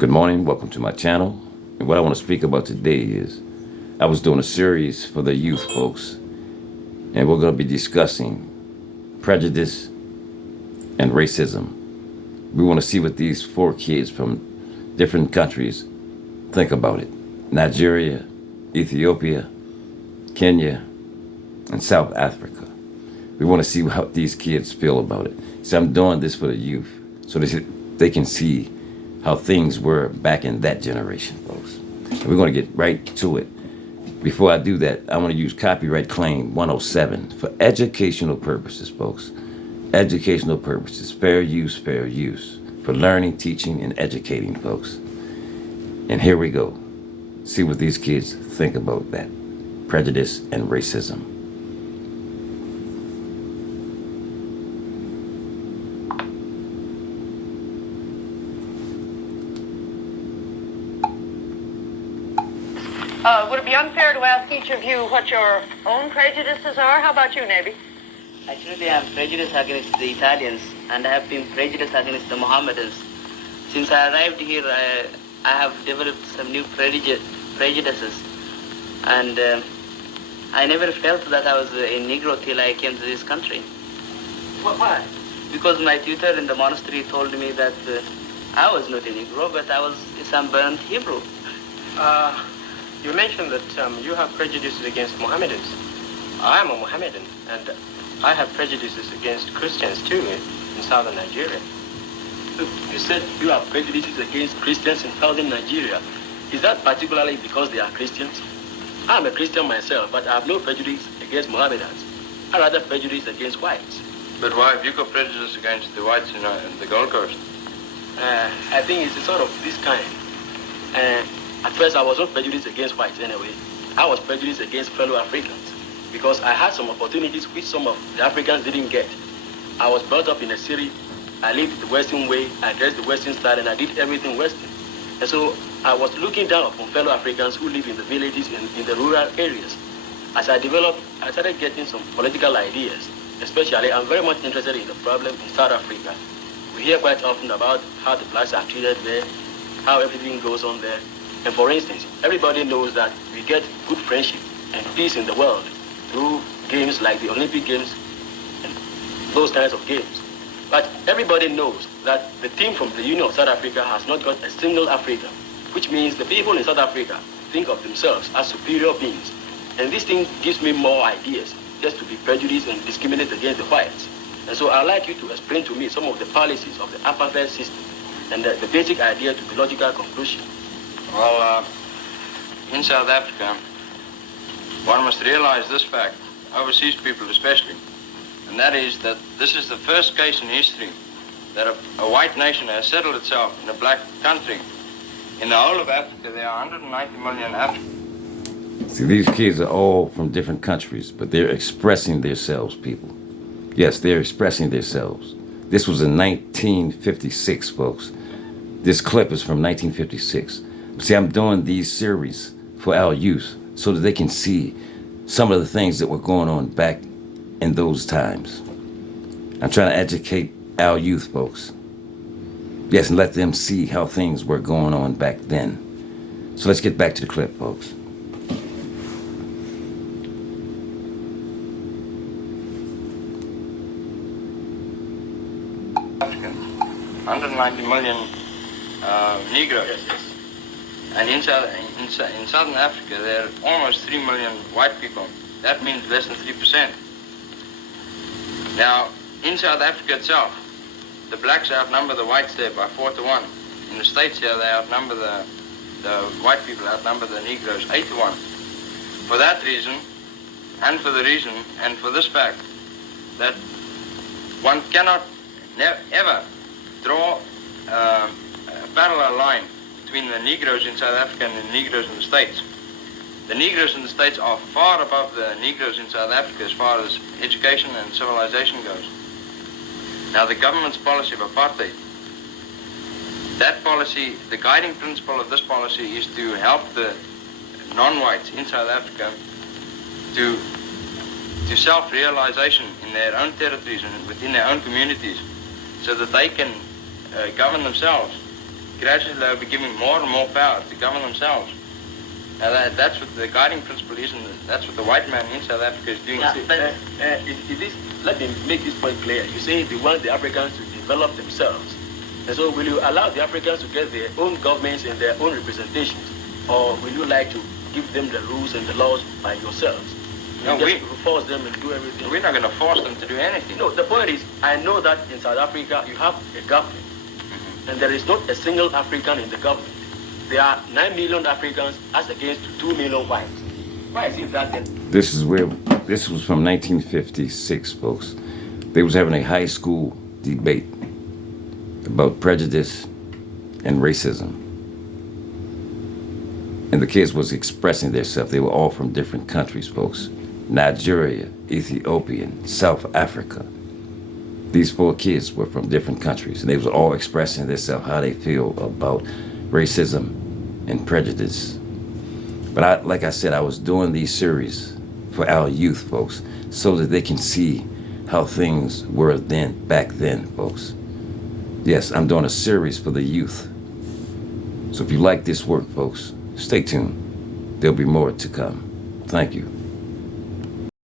Good morning, welcome to my channel. And what I want to speak about today is I was doing a series for the youth folks, and we're going to be discussing prejudice and racism. We want to see what these 4 kids from different countries think about it. Nigeria, Ethiopia, Kenya, and South Africa. We want to see how these kids feel about it. So I'm doing this for the youth so they can see how things were back in that generation, folks. And we're going to get right to it. Before I do that, I want to use copyright claim 107 for educational purposes, folks. Educational purposes, fair use, for learning, teaching, and educating, folks. And here we go. See what these kids think about that. Prejudice and racism. Would it be unfair to ask each of you what your own prejudices are? How about you, Navy? Actually, I am prejudiced against the Italians, and I have been prejudiced against the Mohammedans. Since I arrived here, I have developed some new prejudices, and I never felt that I was a Negro till I came to this country. Why? Because my tutor in the monastery told me that I was not a Negro, but I was a sunburned Hebrew. You mentioned that you have prejudices against Mohammedans. I am a Mohammedan, and I have prejudices against Christians too in southern Nigeria. You said you have prejudices against Christians in southern Nigeria. Is that particularly because they are Christians? I'm a Christian myself, but I have no prejudice against Mohammedans. I rather prejudice against whites. But why have you got prejudice against the whites in the Gold Coast? I think it's a sort of this kind. At first, I was not prejudiced against whites anyway. I was prejudiced against fellow Africans because I had some opportunities which some of the Africans didn't get. I was brought up in a city. I lived the Western way. I dressed the Western style, and I did everything Western. And so I was looking down upon fellow Africans who live in the villages and in the rural areas. As I developed, I started getting some political ideas. Especially, I'm very much interested in the problem in South Africa. We hear quite often about how the blacks are treated there, how everything goes on there. And for instance, everybody knows that we get good friendship and peace in the world through games like the Olympic Games and those kinds of games. But everybody knows that the team from the Union of South Africa has not got a single African, which means the people in South Africa think of themselves as superior beings. And this thing gives me more ideas just to be prejudiced and discriminate against the whites. And so I'd like you to explain to me some of the policies of the apartheid system and the basic idea to the logical conclusion. Well, in South Africa, one must realize this fact, overseas people especially, and that is that this is the first case in history that a white nation has settled itself in a black country. In the whole of Africa, there are 190 million Africans. See, these kids are all from different countries, but they're expressing themselves, people. Yes, they're expressing themselves. This was in 1956, folks. This clip is from 1956. See, I'm doing these series for our youth so that they can see some of the things that were going on back in those times. I'm trying to educate our youth, folks. Yes, and let them see how things were going on back then. So let's get back to the clip, folks. Africans, 190 million Negroes. Yes. And in Southern Africa, there are almost 3 million white people. That means less than 3%. Now, in South Africa itself, the blacks outnumber the whites there by 4-1. In the States here, they outnumber the white people outnumber the Negroes 8-1. For that reason, and for the reason, and for this fact, that one cannot ever draw a parallel line between the Negroes in South Africa and the Negroes in the States. The Negroes in the States are far above the Negroes in South Africa as far as education and civilization goes. Now, the government's policy of apartheid, that policy, the guiding principle of this policy is to help the non-whites in South Africa to self-realization in their own territories and within their own communities so that they can govern themselves gradually they'll be given more and more power to govern themselves. And that's what the guiding principle is, and that's what the white man in South Africa is doing. Yeah, but let me make this point clear. You say they want the Africans to develop themselves. And so will you allow the Africans to get their own governments and their own representations? Or will you like to give them the rules and the laws by yourselves? No, we force them and do everything. We're not going to force them to do anything. No, the point is, I know that in South Africa you have a government, and there is not a single African in the government. There are 9 million Africans as against 2 million whites. Why is it that? This was from 1956, folks. They was having a high school debate about prejudice and racism. And the kids was expressing themselves. They were all from different countries, folks. Nigeria, Ethiopia, South Africa. These 4 kids were from different countries, and they was all expressing themselves how they feel about racism and prejudice. But like I said, I was doing these series for our youth, folks, so that they can see how things were back then, folks. Yes, I'm doing a series for the youth. So if you like this work, folks, stay tuned. There'll be more to come. Thank you.